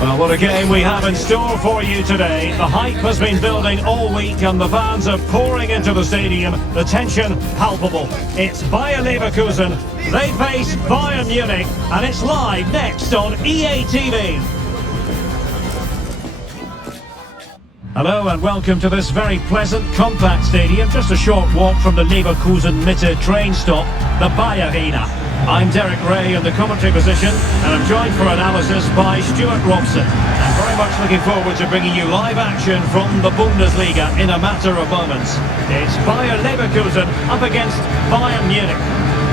Well, what a game we have in store for you today. The hype has been building all week and the fans are pouring into the stadium. The tension palpable. It's Bayer Leverkusen. They face Bayern Munich and it's live next on EA TV. Hello and welcome to this very pleasant, compact stadium. Just a short walk from the Leverkusen Mitte train stop, the B4y3rn. I'm Derek Ray in the commentary position and I'm joined for analysis by Stuart Robson. I'm very much looking forward to bringing you live action from the Bundesliga in a matter of moments. It's Bayer Leverkusen up against Bayern Munich.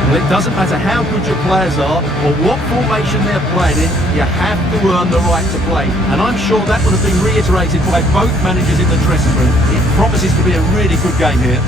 Well, it doesn't matter how good your players are or what formation they're playing in, you have to earn the right to play. And I'm sure that would have been reiterated by both managers in the dressing room. It promises to be a really good game here.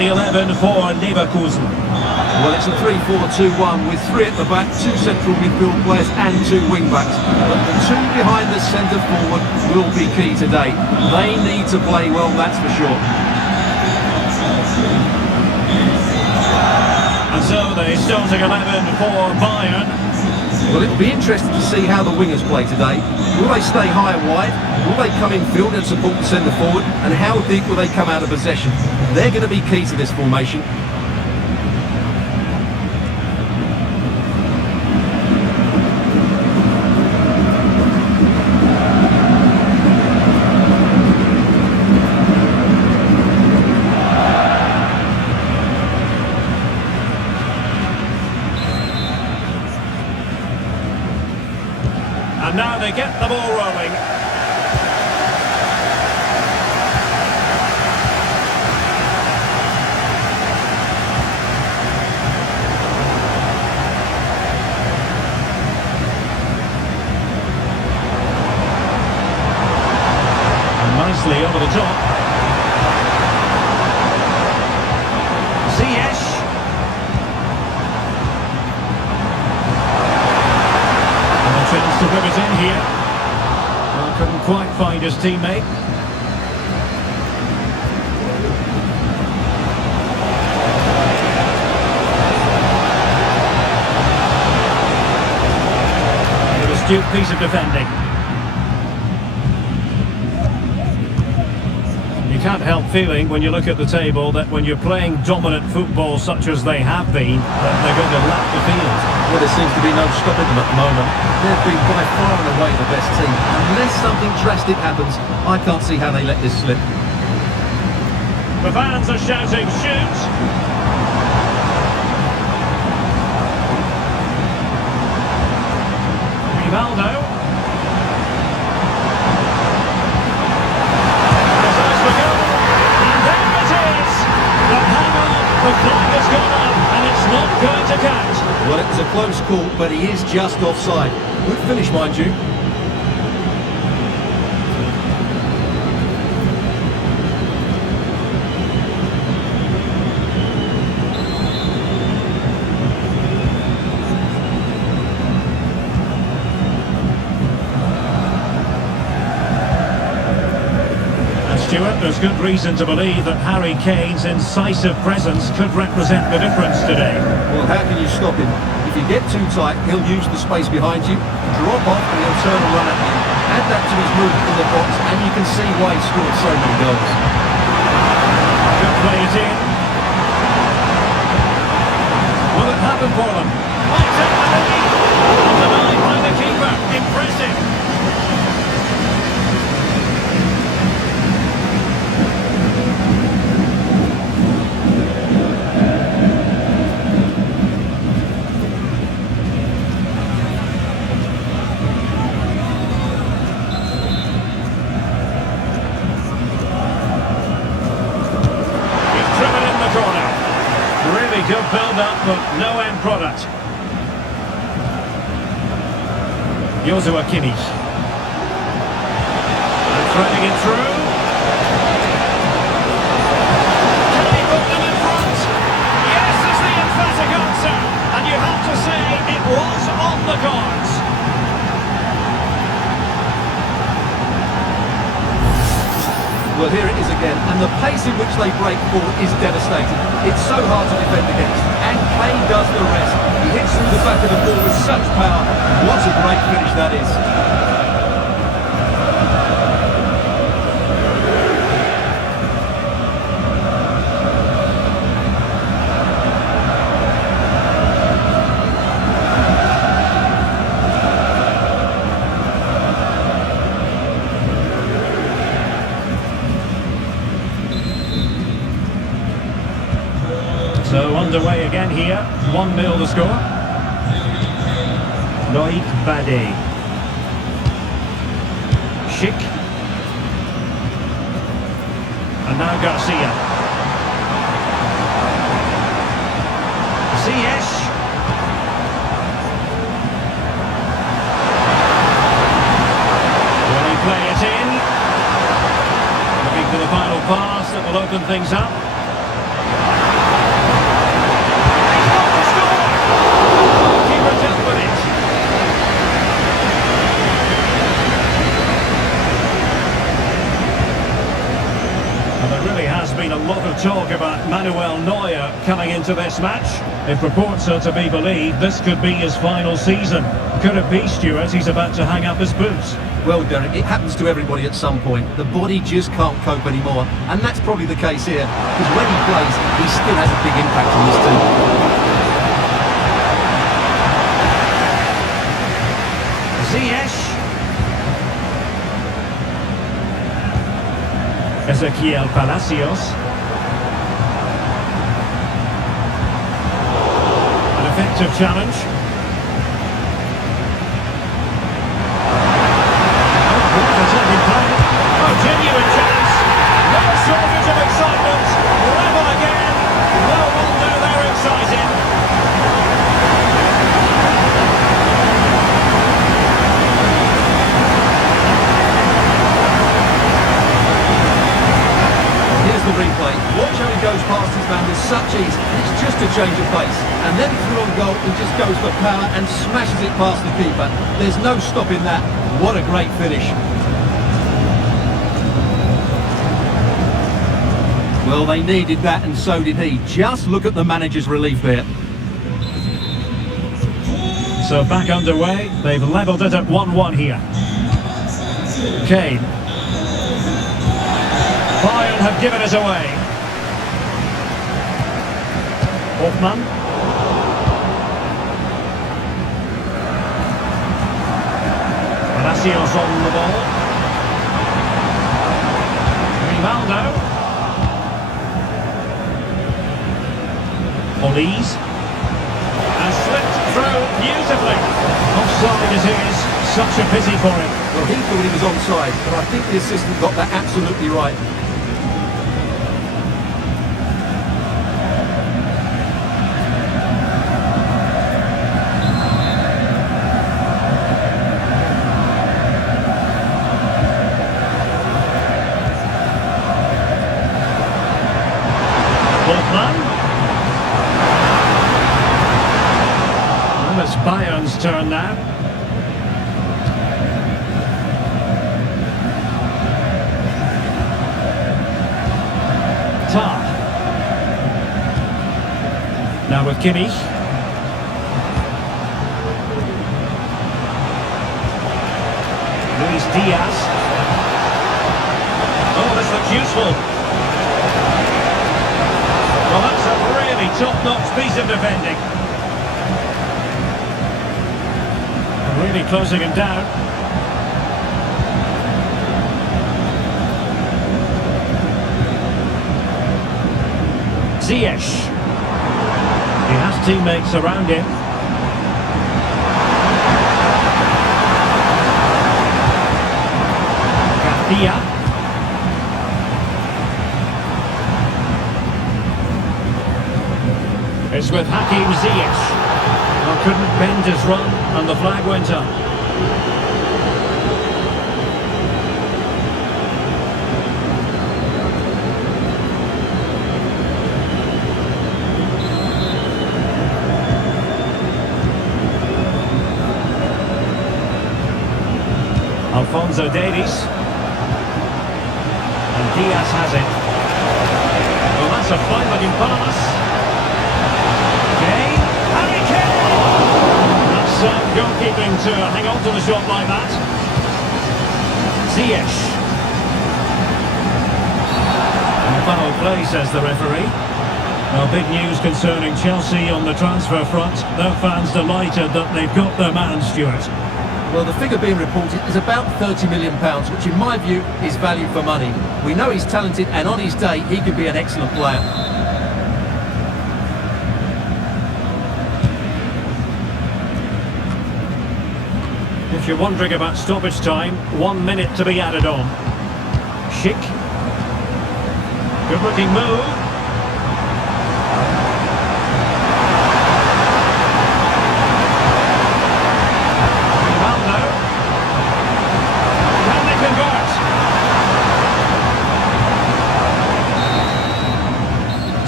The 11 for Leverkusen. Well, it's a 3-4-2-1 with three at the back, two central midfield players and two wing-backs. But the two behind the centre forward will be key today. They need to play well, that's for sure. And so the starting 11 for Bayern. Well, it'll be interesting to see how the wingers play today. Will they stay high and wide? Will they come in field and support the centre forward? And how deep will they come out of possession? They're going to be key to this formation. And now they get the ball rolling. And nicely over the top. To whip it in here. Well, couldn't quite find his teammate. An astute piece of defending. You can't help feeling when you look at the table that when you're playing dominant football such as they have been, that they're going to lap the field. Well, there seems to be no stopping them at the moment. They've been by far and away the best team. Unless something drastic happens, I can't see how they let this slip. The fans are shouting, shoot! Rivaldo. And there it is! The hang on, the flag has gone up, and it's not going to catch. Well, it was a close call, but he is just offside. Good finish, mind you. Stuart, there's good reason to believe that Harry Kane's incisive presence could represent the difference today. Well, how can you stop him? If you get too tight, he'll use the space behind you, drop off and he'll turn and run at you. Add that to his movement in the box and you can see why he scored so many goals. Good play it in. Will it happen for them? Denied by the keeper. Impressive. Really good build-up, but no end product. Joshua Kimmich. And threading it through. Can he put them in front? Yes, is the emphatic answer. And you have to say it was on the cards. Well, here it is again, and the pace in which they break forward is devastating. It's so hard to defend against, and Kane does the rest. He hits through the back of the ball with such power. What a great finish that is. So underway again here, 1-0 the score. Loïc Badet. Schick. And now Garcia. Ziyech. Will he play it in? Looking for the final pass that will open things up. Been a lot of talk about Manuel Neuer coming into this match. If reports are to be believed, this could be his final season. Could it be, Stuart, he's about to hang up his boots? Well, Derek, it happens to everybody at some point. The body just can't cope anymore, and that's probably the case here, because when he plays, he still has a big impact on this team. Ziyech. Ezequiel Palacios. An effective challenge. Oh, genuine chance. No shortage of excitement. Level again. No wonder they're excited. The replay. Watch how he goes past his man with such ease, and it's just a change of pace. And then through on goal, he just goes for power and smashes it past the keeper. There's no stopping that. What a great finish. Well, they needed that, and so did he. Just look at the manager's relief there. So back underway. They've levelled it at 1-1 here. Kane. Bayern have given it away. Hoffmann. Palacios on the ball. Rivaldo. Olise. And slipped through beautifully. Offside it is. Such a pity for him. Well, he thought he was onside, but I think the assistant got that absolutely right. Well, it's Bayern's turn now. Tar. Now with Kimmich. Luis Diaz. Oh, this looks useful. Well, that's a really top-notch piece of defending. Really closing him down. Ziyech. He has teammates around him. Garcia. is with Hakim Ziyech. Well, couldn't bend his run and the flag went up. Alphonso Davies. And Diaz has it. Well, that's a fine-looking pass. Kane. Harry Kane! That's goalkeeping to hang on to the shot like that. Ziyech. Foul play, says the referee. Well, big news concerning Chelsea on the transfer front. Their fans delighted that they've got their man, Stuart. Well, the figure being reported is about £30 million, which in my view is value for money. We know he's talented, and on his day, he could be an excellent player. If you're wondering about stoppage time, 1 minute to be added on. Schick. Good looking move.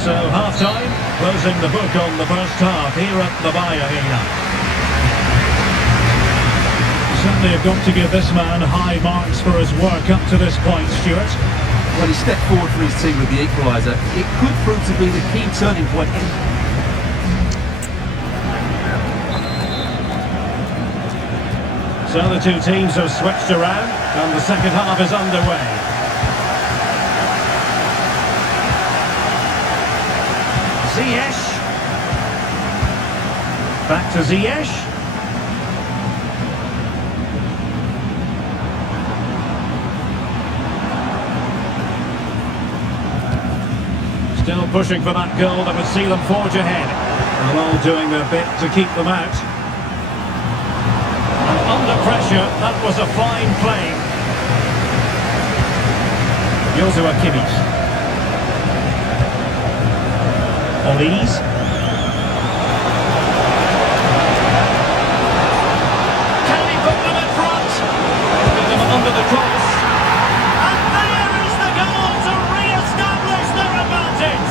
So half-time, closing the book on the first half here at the B4y3rn. Certainly have got to give this man high marks for his work up to this point, Stuart. Well, he stepped forward for his team with the equaliser. It could prove to be the key turning point in... So the two teams have switched around and the second half is underway. Ziyech. Back to Ziyech. Still pushing for that goal that would see them forge ahead. And all doing their bit to keep them out. And under pressure, that was a fine play. Joshua Kimmich. Olise. Can he put them in front? Put them under the cross. And there is the goal to re-establish their advantage.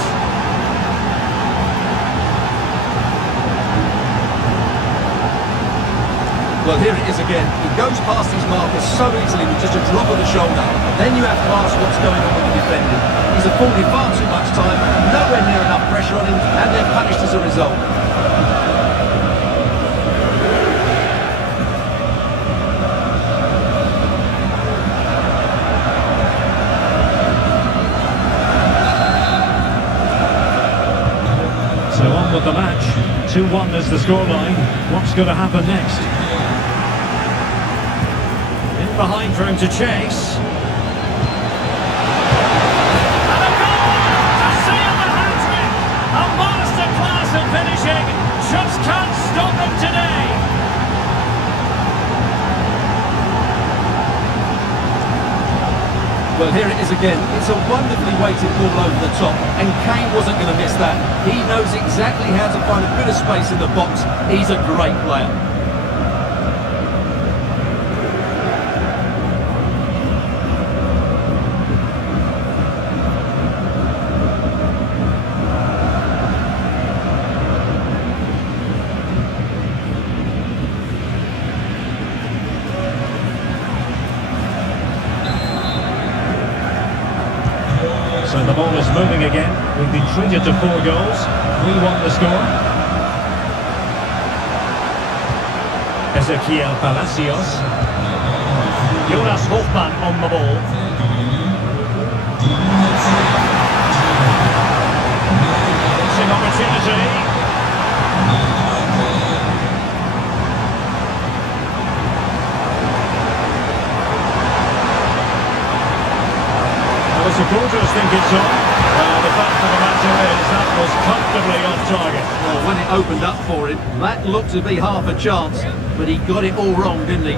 Well, here it is again. He goes past his marker so easily with just a drop of the shoulder. Then you have to ask what's going on with the defending. He's afforded far too much time, nowhere near enough pressure on him, and they're punished as a result. So on with the match. 2-1 is the scoreline. What's going to happen next? In behind for him to chase. And a goal to seal the hat-trick. A masterclass of finishing. Just can't stop him today. Well, here it is again. It's a wonderfully weighted ball over the top, and Kane wasn't going to miss that. He knows exactly how to find a bit of space in the box. He's a great player. So the ball is moving again. We've been treated to 4 goals. 3-1 the score. Ezequiel Palacios. Jonas Hofmann on the ball. Missing opportunity. The supporters think it's on. The fact of the matter is that was comfortably off target. Well, when it opened up for him, that looked to be half a chance, but he got it all wrong, didn't he?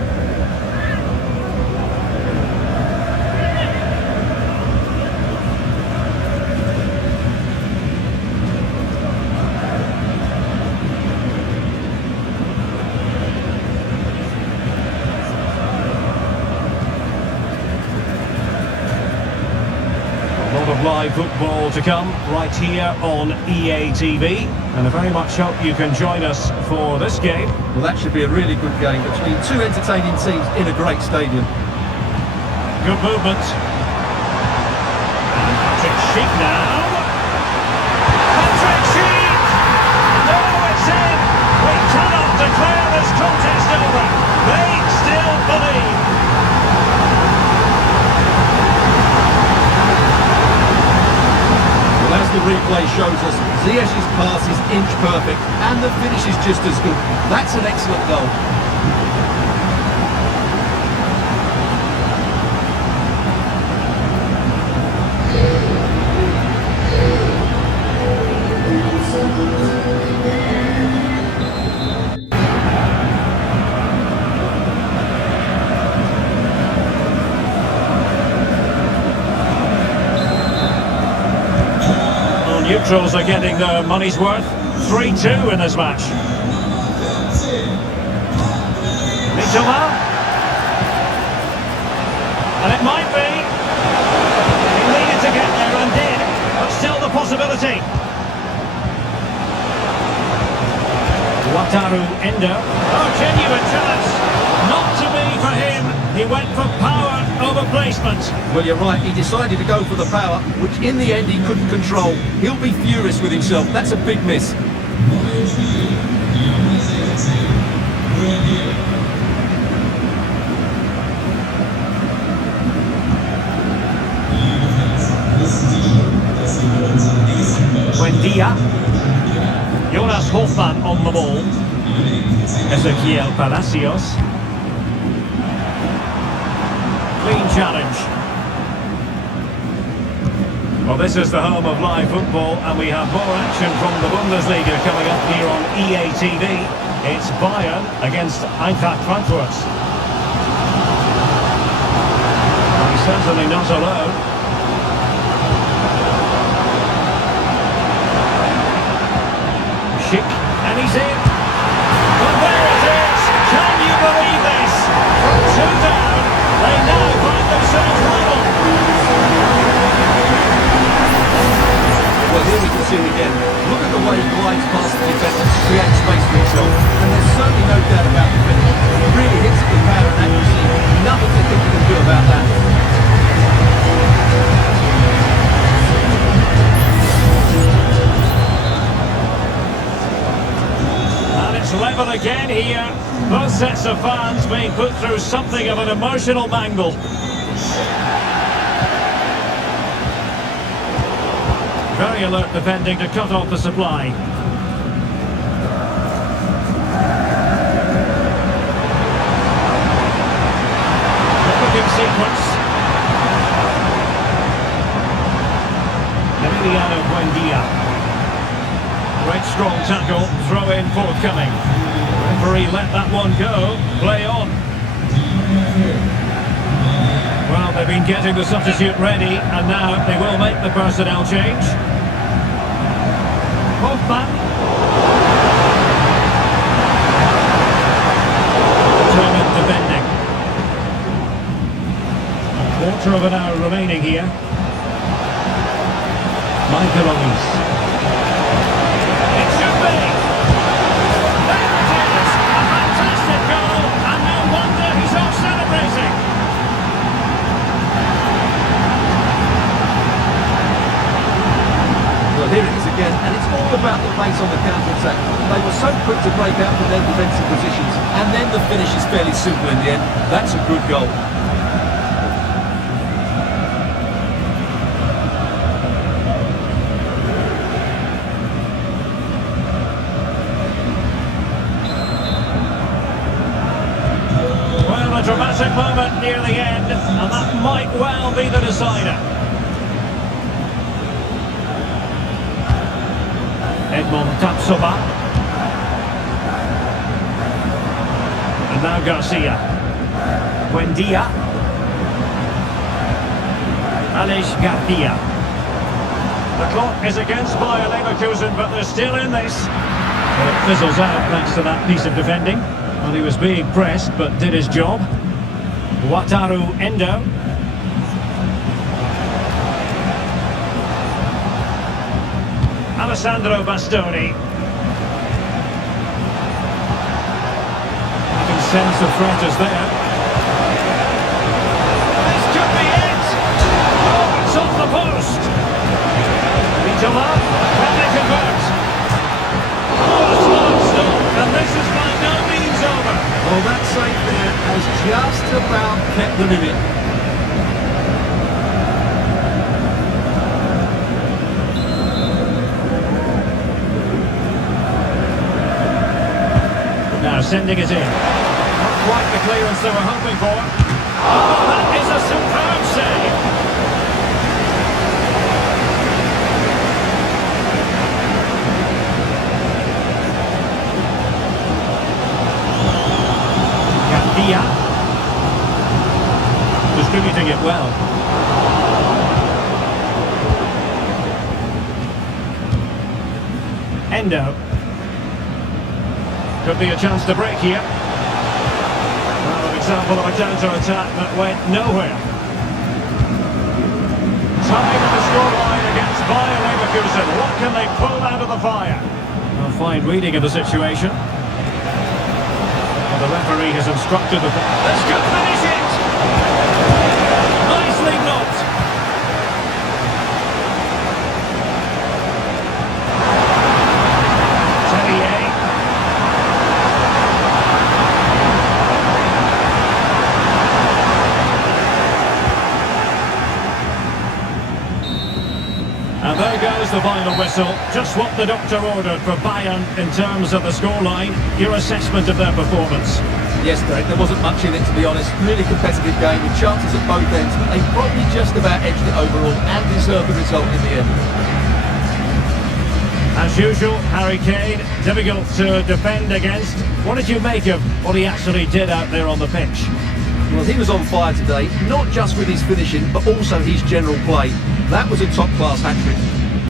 live football to come right here on EA TV. And I very much hope you can join us for this game. Well, that should be a really good game between two entertaining teams in a great stadium. Good movement. And Patrick Schick now. Patrick Schick! No, it's in! We cannot declare this contest over. They still believe. Well, as the replay shows us, Ziyech's pass is inch perfect and the finish is just as good. That's an excellent goal. Neutrals are getting their money's worth. 3-2 in this match. Mitoma. And it might be. He needed to get there and did, but still the possibility. Wataru Endo. Oh, genuine chance. Not to be for him. He went for power over placement. Well, you're right. He decided to go for the power, which in the end he couldn't control. He'll be furious with himself. That's a big miss. Buendia. Jonas Hofmann on the ball. Ezequiel Palacios. Clean challenge. Well, this is the home of live football, and we have more action from the Bundesliga coming up here on EA TV. It's Bayern against Eintracht Frankfurt. Well, he's certainly not alone. Schick, and he's in. Well, there it is! Can you believe this? From 2 down, they now find themselves level. Well, here we can see it again. Look at the way he glides past the defender to create space for himself. And there's certainly no doubt about the finish. He really hits it with power and accuracy. Nothing to think he can do about that. And it's level again here. Both sets of fans being put through something of an emotional mangle. Very alert defending to cut off the supply. Looking sequence. Emiliano Buendia. Great strong tackle, throw in forthcoming. Referee let that one go, play on. Well, they've been getting the substitute ready, and now they will make the personnel change. Hofmann. Determined defending. A quarter of an hour remaining here. Michael Olise. It should be. There it is. A fantastic goal, and no wonder he's off celebrating. Well, here it is again, and it's all about the pace on the counter-attack. They were so quick to break out from their defensive positions, and then the finish is fairly simple in the end. That's a good goal. Well, a dramatic moment near the end, and that might well be the decider. Edmond Tapsoba. And now Garcia. Buendia. Aleix Garcia. The clock is against Bayer Leverkusen, but they're still in this. Well, it fizzles out thanks to that piece of defending. Well, he was being pressed, but did his job. Wataru Endo. Alessandro Bastoni. You can sense the threat is there. This could be it! Oh, it's off the post! Vitala, can they convert? Oh, a smart stop, and this is by no means over. Well, that save there has just about kept them in it. Now sending it in. Not quite the clearance they were hoping for. Oh, that is a superb save. Gandia. Distributing it well. Endo. Could be a chance to break here. Well, an example of a counter-attack that went nowhere. Tying the scoreline against Bayer Leverkusen. What can they pull out of the fire? A fine reading of the situation. Well, the referee has instructed the... This could finish it! Nicely blocked. Tellier. And there goes the final whistle. Just what the doctor ordered for Bayern in terms of the scoreline. Your assessment of their performance? Yes, Derek, there wasn't much in it, to be honest. Really competitive game with chances at both ends, but they probably just about edged it overall and deserved the result in the end. As usual, Harry Kane, difficult to defend against. What did you make of what he actually did out there on the pitch? Well, he was on fire today, not just with his finishing, but also his general play. That was a top-class hat-trick.